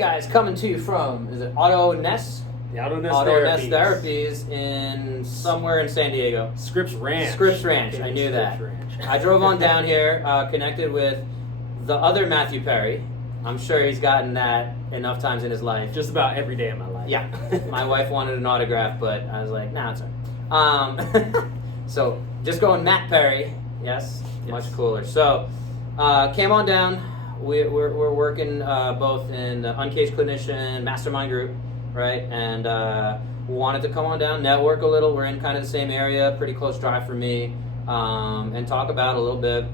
guys, coming to you from, is it Auto Ness? The Auto Ness Therapies in somewhere in San Diego. Scripps Ranch. Scripps Ranch, I knew that. I drove on down here, connected with the other Matthew Perry. I'm sure he's gotten that enough times in his life. Just about every day of my life. Yeah. My wife wanted an autograph, but I was like, nah, it's all right. So, just going Matt Perry. Yes. Much cooler. So, came on down. We're working both in the Uncaged Clinician Mastermind group, right? And wanted to come on down, network a little. We're in kind of the same area, pretty close drive for me, and talk about a little bit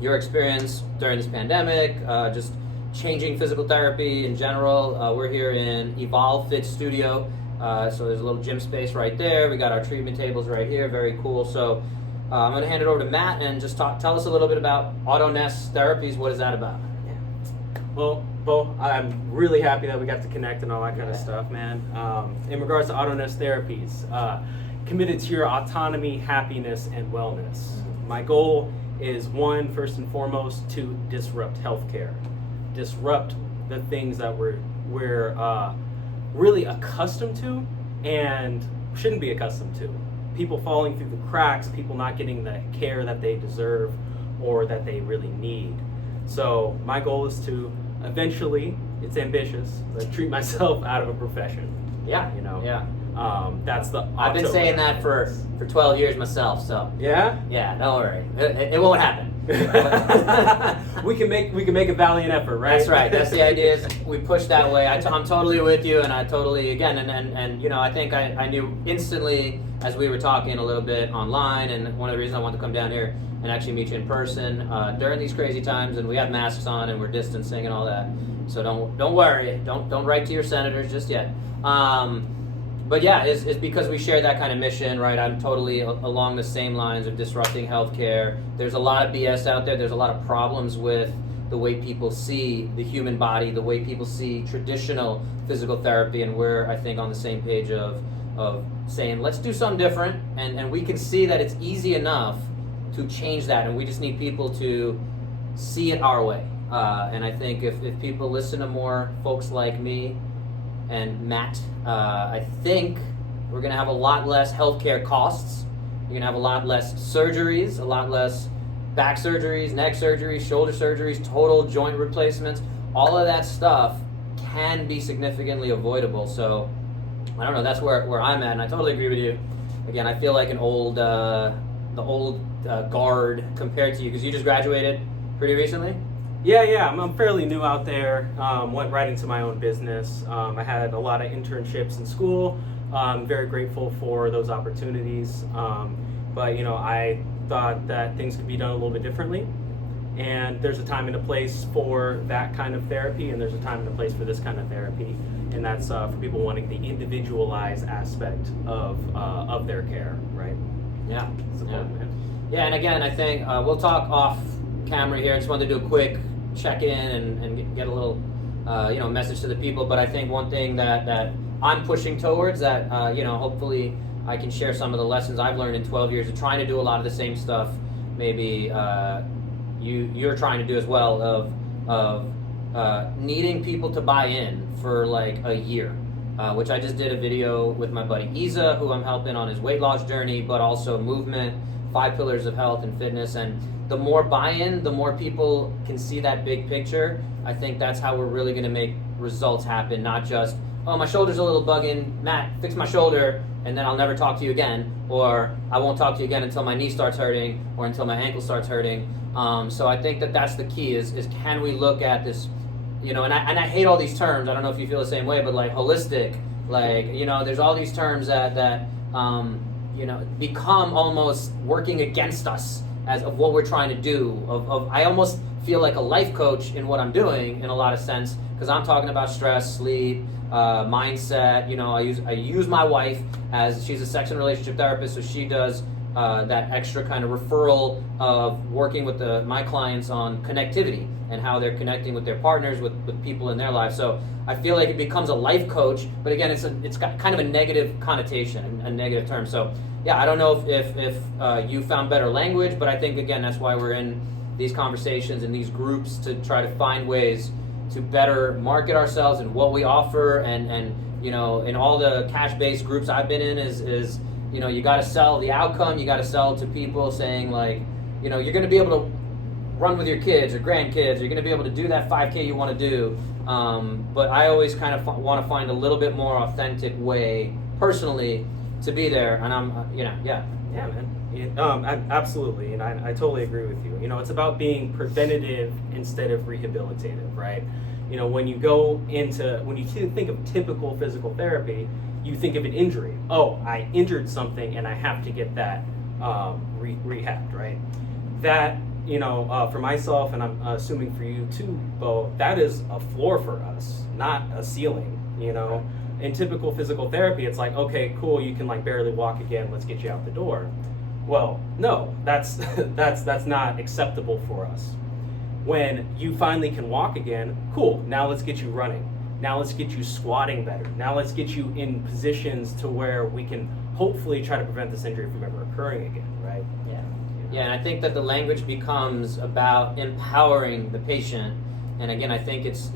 your experience during this pandemic, just changing physical therapy in general. We're here in Evolve Fit Studio, so there's a little gym space right there. We got our treatment tables right here, very cool. So I'm going to hand it over to Matt and just tell us a little bit about Auto Ness Therapies. What is that about? Well, Bo, I'm really happy that we got to connect and all that kind of stuff, man. In regards to Auto Ness Therapies, committed to your autonomy, happiness, and wellness. My goal is first and foremost, to disrupt healthcare. Disrupt the things that we're really accustomed to and shouldn't be accustomed to. People falling through the cracks, people not getting the care that they deserve or that they really need. So my goal is to eventually, it's ambitious, but treat myself out of a profession. Yeah. You know? Yeah. That's the I've been saying that for 12 years myself, so. Yeah? Yeah, don't worry. It won't happen. we can make a valiant effort, right? That's right. That's the idea. Is we push that way. I'm totally with you, and I totally and you know, I think I knew instantly as we were talking a little bit online, and one of the reasons I wanted to come down here and actually meet you in person during these crazy times, and we have masks on and we're distancing and all that. So don't worry. Don't write to your senators just yet. But yeah, it's because we share that kind of mission, right? I'm totally along the same lines of disrupting healthcare. There's a lot of BS out there. There's a lot of problems with the way people see the human body, the way people see traditional physical therapy, and we're, I think, on the same page of saying, let's do something different, and we can see that it's easy enough to change that, and we just need people to see it our way. And I think if people listen to more folks like me and Matt, I think we're going to have a lot less healthcare costs. You're going to have a lot less surgeries, a lot less back surgeries, neck surgeries, shoulder surgeries, total joint replacements. All of that stuff can be significantly avoidable. So, I don't know, that's where I'm at, and I totally agree with you. Again, I feel like the old guard compared to you, because you just graduated pretty recently? Yeah, I'm fairly new out there. Went right into my own business. I had a lot of internships in school. I'm very grateful for those opportunities. But, you know, I thought that things could be done a little bit differently. And there's a time and a place for that kind of therapy, and there's a time and a place for this kind of therapy. And that's for people wanting the individualized aspect of their care, right? Yeah. Yeah, and again, I think we'll talk off camera here. I just wanted to do a quick check-in and get a little message to the people. But I think one thing that I'm pushing towards, that hopefully I can share some of the lessons I've learned in 12 years of trying to do a lot of the same stuff maybe you're trying to do as well, of needing people to buy in for like a year, which I just did a video with my buddy Isa, who I'm helping on his weight loss journey, but also movement, 5 pillars of health and fitness. And the more buy-in, the more people can see that big picture. I think that's how we're really going to make results happen, not just, oh, my shoulder's a little bugging, Matt, fix my shoulder, and then I'll never talk to you again, or I won't talk to you again until my knee starts hurting, or until my ankle starts hurting. So I think that's the key, is can we look at this, and I hate all these terms, I don't know if you feel the same way, but like holistic, like, there's all these terms that become almost working against us as of what we're trying to do. I almost feel like a life coach in what I'm doing in a lot of sense, because I'm talking about stress, sleep, mindset. I use my wife as, she's a sex and relationship therapist, so she does that extra kind of referral of working with my clients on connectivity and how they're connecting with their partners, with people in their lives. So I feel like it becomes a life coach, but again, it's got kind of a negative connotation, a negative term. So yeah, I don't know if you found better language, but I think again that's why we're in these conversations and these groups, to try to find ways to better market ourselves and what we offer, and you know, in all the cash-based groups I've been in is you know, you got to sell the outcome. You got to sell to people saying like, you know, you're going to be able to run with your kids or grandkids. You're going to be able to do that 5K you want to do. But I always kind of want to find a little bit more authentic way, personally, to be there. And I'm, you know, yeah. Yeah, man. Absolutely, and I totally agree with you. You know, it's about being preventative instead of rehabilitative, right? You know, when you think of typical physical therapy, you think of an injury. Oh, I injured something and I have to get that rehabbed, right? That, you know, for myself, and I'm assuming for you too, Bo, that is a floor for us, not a ceiling, you know? In typical physical therapy, it's like, okay, cool, you can like barely walk again, let's get you out the door. Well, no, that's not acceptable for us. When you finally can walk again, cool, now let's get you running. Now let's get you squatting better. Now let's get you in positions to where we can hopefully try to prevent this injury from ever occurring again, right? Yeah. Yeah, and I think that the language becomes about empowering the patient. And again, I think it's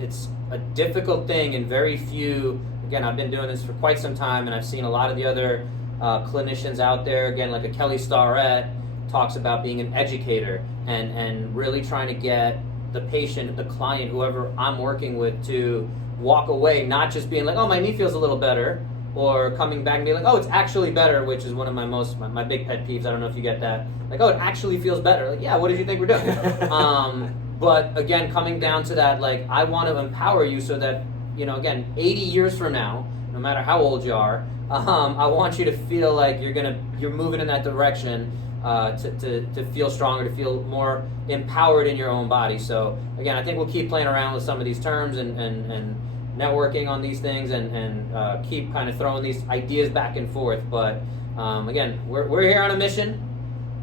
a difficult thing, and very few, again, I've been doing this for quite some time, and I've seen a lot of the other clinicians out there, again, like a Kelly Starrett talks about being an educator and really trying to get the patient, the client, whoever I'm working with, to walk away, not just being like, oh, my knee feels a little better, or coming back and being like, oh, it's actually better, which is one of my big pet peeves. I don't know if you get that. Like, oh, it actually feels better. Like, yeah, what did you think we're doing? But again, coming down to that, like, I want to empower you so that, you know, again, 80 years from now, no matter how old you are, I want you to feel like you're moving in that direction, to feel stronger, to feel more empowered in your own body. So again, I think we'll keep playing around with some of these terms and networking on these things, and keep kind of throwing these ideas back and forth. But again, we're here on a mission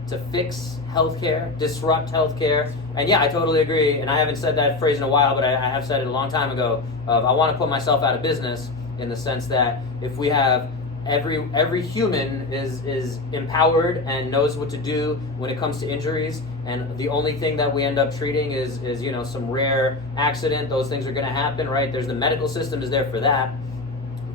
to fix healthcare, disrupt healthcare. And yeah, I totally agree. And I haven't said that phrase in a while, but I have said it a long time ago. I want to put myself out of business, in the sense that if we have every human is empowered and knows what to do when it comes to injuries, and the only thing that we end up treating is you know, some rare accident. Those things are going to happen, right? There's the medical system is there for that.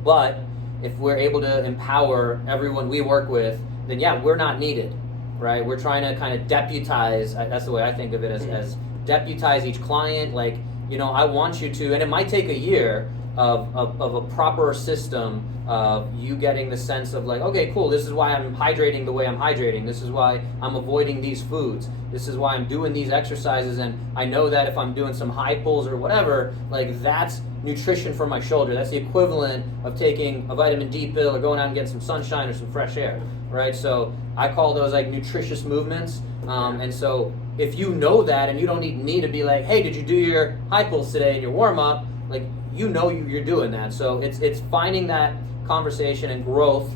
But if we're able to empower everyone we work with, then yeah, we're not needed, right? We're trying to kind of deputize. That's the way I think of it, as deputize each client. Like, you know, I want you to, and it might take a year of a proper system of you getting the sense of like, okay, cool, this is why I'm hydrating the way I'm hydrating. This is why I'm avoiding these foods. This is why I'm doing these exercises, and I know that if I'm doing some high pulls or whatever, like, that's nutrition for my shoulder. That's the equivalent of taking a vitamin D pill or going out and getting some sunshine or some fresh air, right? So I call those like nutritious movements. And so if you know that, and you don't need me to be like, hey, did you do your high pulls today in your warm up? Like, you know you're doing that. So it's finding that conversation and growth.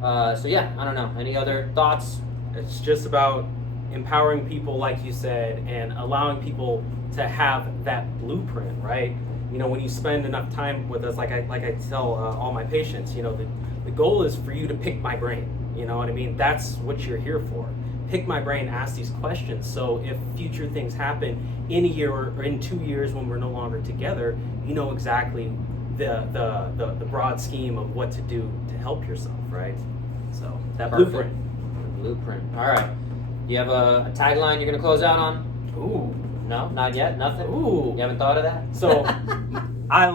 So yeah, I don't know. Any other thoughts? It's just about empowering people, like you said, and allowing people to have that blueprint, right? You know, when you spend enough time with us, like I tell all my patients, you know, the goal is for you to pick my brain. You know what I mean? That's what you're here for. Pick my brain, ask these questions. So if future things happen in a year or in 2 years when we're no longer together, you know exactly the broad scheme of what to do to help yourself, right? So that Perfect. Blueprint. All right. Do you have a tagline you're going to close out on? Ooh. No, not yet. Nothing. Ooh. You haven't thought of that? So I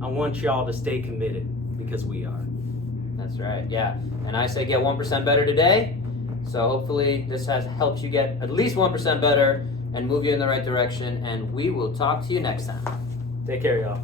want y'all to stay committed, because we are. That's right. Yeah. And I say get 1% better today. So hopefully this has helped you get at least 1% better and move you in the right direction. And we will talk to you next time. Take care, y'all.